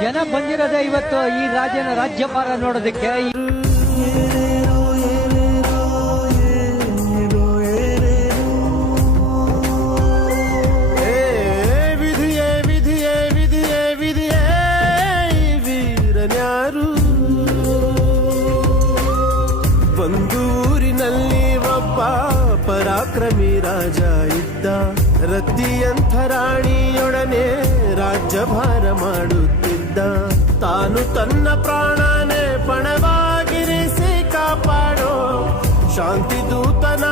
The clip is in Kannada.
ಜನ ಬಂದಿರೋದೇ ಇವತ್ತು ಈ ರಾಜ್ಯಭಾರ ನೋಡೋದಕ್ಕೆ. ಒಂದೂರಿನಲ್ಲಿ ಒಬ್ಬ ಪರಾಕ್ರಮಿ ರಾಜ ಇದ್ದ. ರತಿಯಂಥ ರಾಣಿಯೊಡನೆ ರಾಜ್ಯಭಾರ ಮಾಡುತ್ತಿದ್ದ. ತಾನು ತನ್ನ ಪ್ರಾಣನೇ ಪಣವಾಗಿರಿಸಿ ಕಾಪಾಡೋ ಶಾಂತಿ ದೂತನ